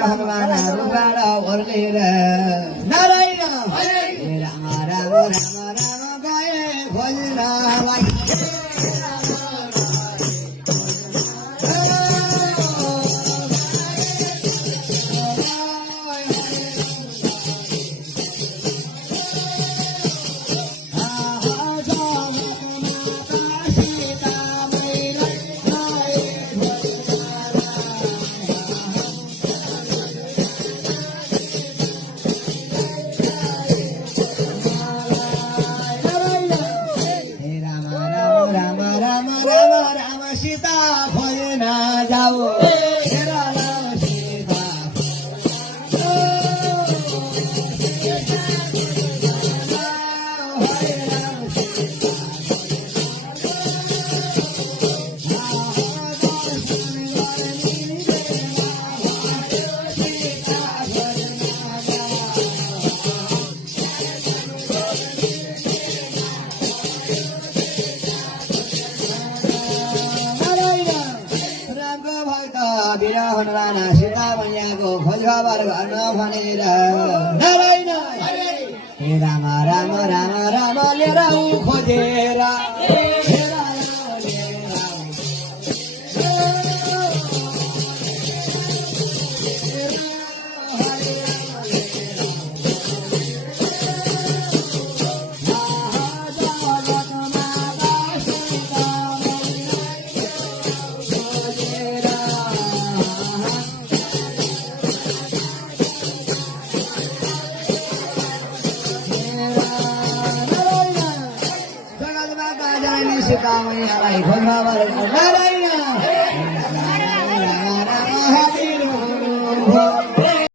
हनुमान रुबाड़ा ओरले नारायण राम राम राम राम गाये भजना सीता भजना जाओ हनुमान सीता मैयाको खोज खबर गर्न भनेर नारायण हे राम राम राम राम लिएर खोजेर सीता मैयालाई खोज खबर